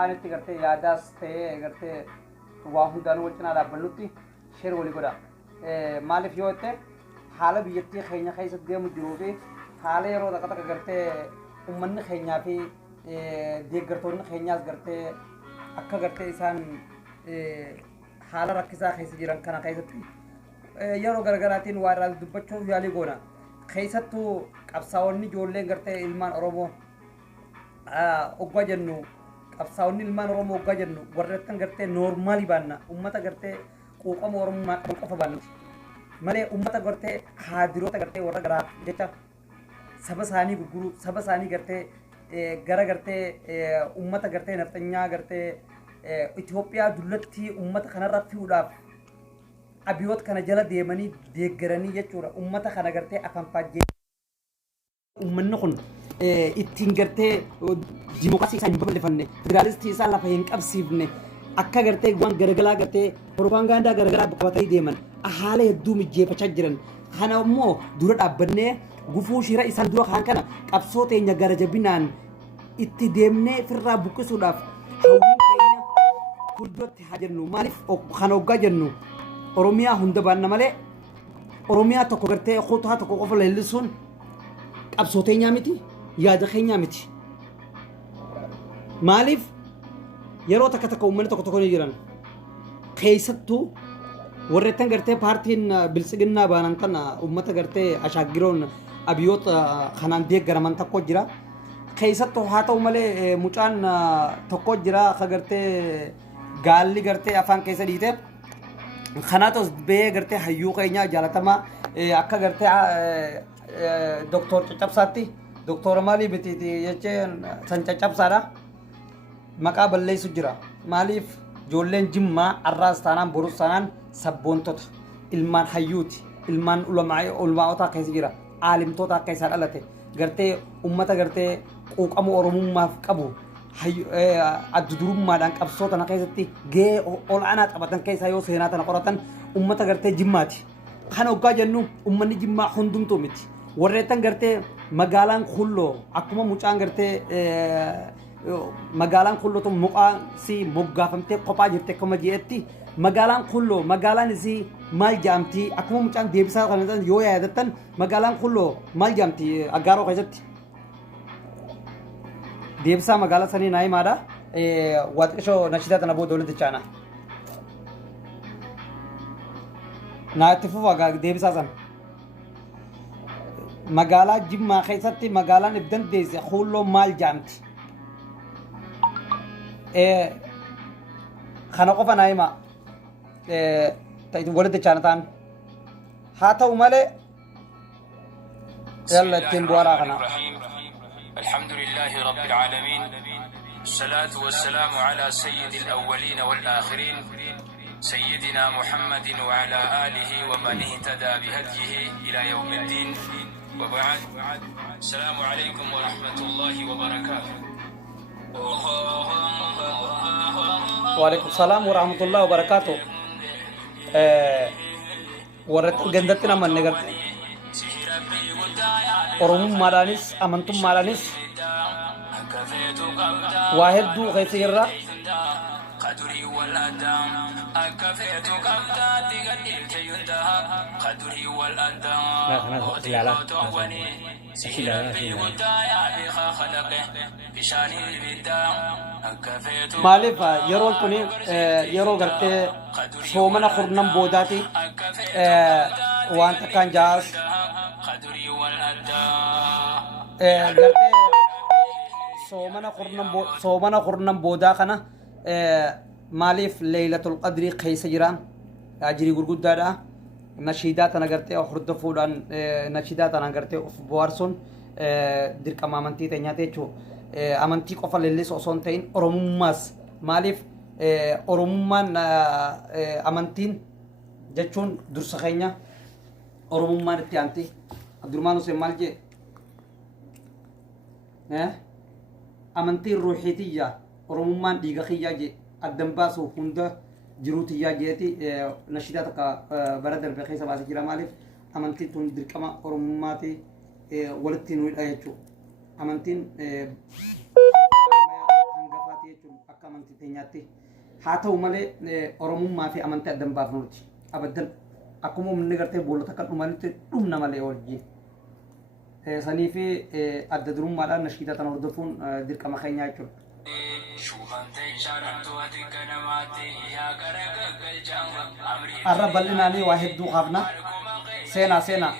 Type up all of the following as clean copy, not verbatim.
aanetti gartee yaadaas ta'ee gartee waa hundaan wal cinaa dhaabbannutti sheer walii godha. Maaliif yoo ta'e haala biyyattii keenya keessatti deemu jiruu fi haala yeroo takka gartee uummanni keenyaa fi deeggartoonni keenyaas gartee akka gartee isaan haala rakkisaa keessa jiran kana keessatti yeroo garaagaraatiin waa irraa dubbachuuf yaalii goona. Keessattuu qabsaa'onni ijoolleen gartee ilmaan Oromoo oggaa jennu qabsaa'onni ilmaan Oromoo oggaa jennu warreettan gartee noormaalii baanna uummata gartee quuqama Oromummaa qofa baanna malee uummata gartee haadiroota gartee warra garaa jecha saba isaanii gurguru saba isaanii gartee gara gartee uummata gartee naftanyaa gartee Itoophiyaa dullatti uummata kanarra fi'uudhaaf abiyoot kana jala deemanii deeggaranii jechuudha uummata kana gartee afaan faajjee uummanni kun ittiin gartee dimookiraasii isaan hin babal'ifanne federaalistii isaan lafa hin qabsiifne akka gartee waan garagalaa gartee propagaandaa garagalaa qabatanii deeman haala hedduu mijjeeffachaa jiran kana immoo dura dhaabbannee gufuu shira isaan dura kaan kana qabsoo teenya gara jabinaan itti deemnee firraa buqqisuudhaaf hawwiin keenya fuulduratti haa jennu maaliif kana hoggaa jennu Oromiyaa hunda baanna malee Oromiyaa tokko gartee kutaa tokko qofa leellisuun qabsoo teenyaa miti yaada keenyaa miti maaliif yeroo takka takka uummanni tokko tokko ni jiran keessattuu warreettan gartee paartiin bilisiginnaa baanan kana uummata gartee ashaagiroon abiyoota kanaan deeggaraman tokko jira keessattuu haa ta'u malee mucaan tokko jira akka gartee gaalli gartee afaan keessa dhiite kanaatos bee gartee hayyuu keenyaa jaalatamaa akka gartee doktor caccabsaatti doktor maalii bitiiti jechee san caccabsaadha maqaa balleessu jira maaliif ijoolleen jimmaa arraas taanaan borus taanaan sabboontota ilmaan hayyuuti ilmaan ulmaa'otaa keessa jira aalimtoota akka isaa dhalate gartee ummata gartee quuqama oromummaaf qabu addudurummaadhaan qabsoo tana keessatti gahee ol'aanaa taphatan keessaa yoo seenaa tana qoratan ummata gartee jimmaati kana hoggaa jennu ummanni jimmaa hundumtuu miti warreettan gartee magaalaan kulloo akkuma mucaan gartee magaalaan kullootu muqaan si moggaafamtee kophaa jirte akkuma jeetti magaalaan kulloo magaalaan isii maal jaamti akkuma mucaan deebisaa kanatan yoo yaadattan magaalaan kulloo maal jaamti aggaaroo keessatti deebisaa magaalaa sanii naayimaadha waaqishoo nashidaa tana booda walitti chaana naatti fufa deebisaa sana magaalaa jimmaa keessatti magaalaan ibdan deesse kulloo maal jaamti kana qofa naayima walitti chaana ta'an haa ta'u malee yalla ittiin bu'aaraa kana الحمد لله رب العالمين الصلاة والسلام على سيد الأولين والآخرين سيدنا محمد وعلى آله ومن اهتدى بهديه إلى يوم الدين وبعد السلام عليكم ورحمة الله وبركاته وعليكم السلام ورحمة الله وبركاته ورت جندتنا من نجار oromummaadhaanis amantummaadhaanis waa hedduu keessa jirra maaliif yeroon kun yeroo gartee soomana kurnan boodaati waan takkaan jaas gartee soomana kurnan boodaa kana maaliif leeylatul qadrii keessa jira ajirii gurguddaadha nashiidaa tana gartee hordofuudhaan nashiidaa tana gartee of bohaarsuun dirqama amantii teenyaa jechuu amantii qofa leellisu osoo hin ta'in oromummaas maaliif oromummaan amantiin jechuun dursa keenya oromummaan itti aanti Abdurrahman Hussein maal jee amantiin ruuxiitiyya oromummaan dhiiga kiyyaa jee addan baasuuf hunda jiruutiyyaa jeeti nashidaa takka bara darbe keessa baasee jira maaliif amantiin tun dirqama oromummaati walitti nuyi dha jechuu amantiin hangafaati jechuun akka amantii teenyaatti haa ta'u malee oromummaa fi amantii addan baafnuuti abaddan akkuma humni gartee boolota kan dhumanitti dhumna malee wajjin sanii fi adda durummaadhaan nashiida tan hordofuun dirqama keenyaa jechuudha. Arra bal'inaanii waa hedduu qabna seenaa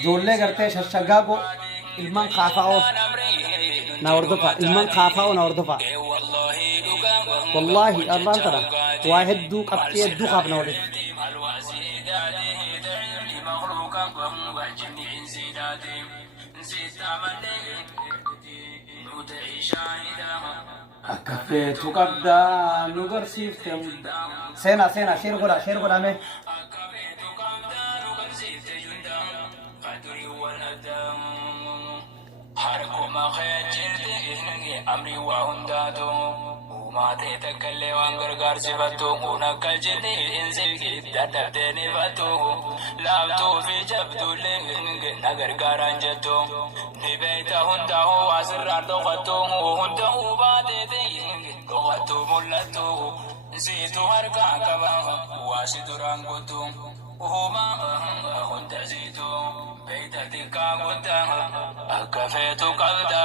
ijoollee gartee shashagaagoo ilmaan kaafaa'oo na hordofa ilmaan kaafaa'oo na hordofa wallaahi arraan tana waa hedduu qabxii hedduu qabna walitti akka feetu qabdaa nu garsiifte seenaa sheer godhame harkuma khejirte amri waa hundaatu uumate takkaillee waan gargaarsifattu unakka jirti insi dadhabdeeni fattu laaftuu fi jabduullee na gargaaraan jettu ni beeyta hundaa'u asirraan dhokattu hunda'uu baateeti dhokattu mul'attu siitu harkaa qaba waasi duraan kuttu uhuma hunda siitu beeyta xiqqaa guddaa akka feetu qabda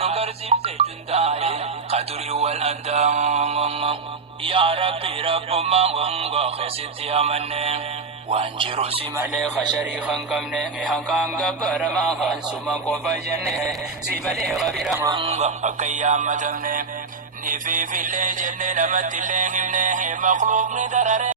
nu garsiifte jundaa'e qadurii wal addaa yaa rabbi rabbummaa keessatti amanne waan jiru si malee khasharii kan qabne hanqaan gabbaramaa kan suma qofa jenne si malee qabiramaa akka yaammatamne ni fiifillee jenne namatti illee himne maqluubni darare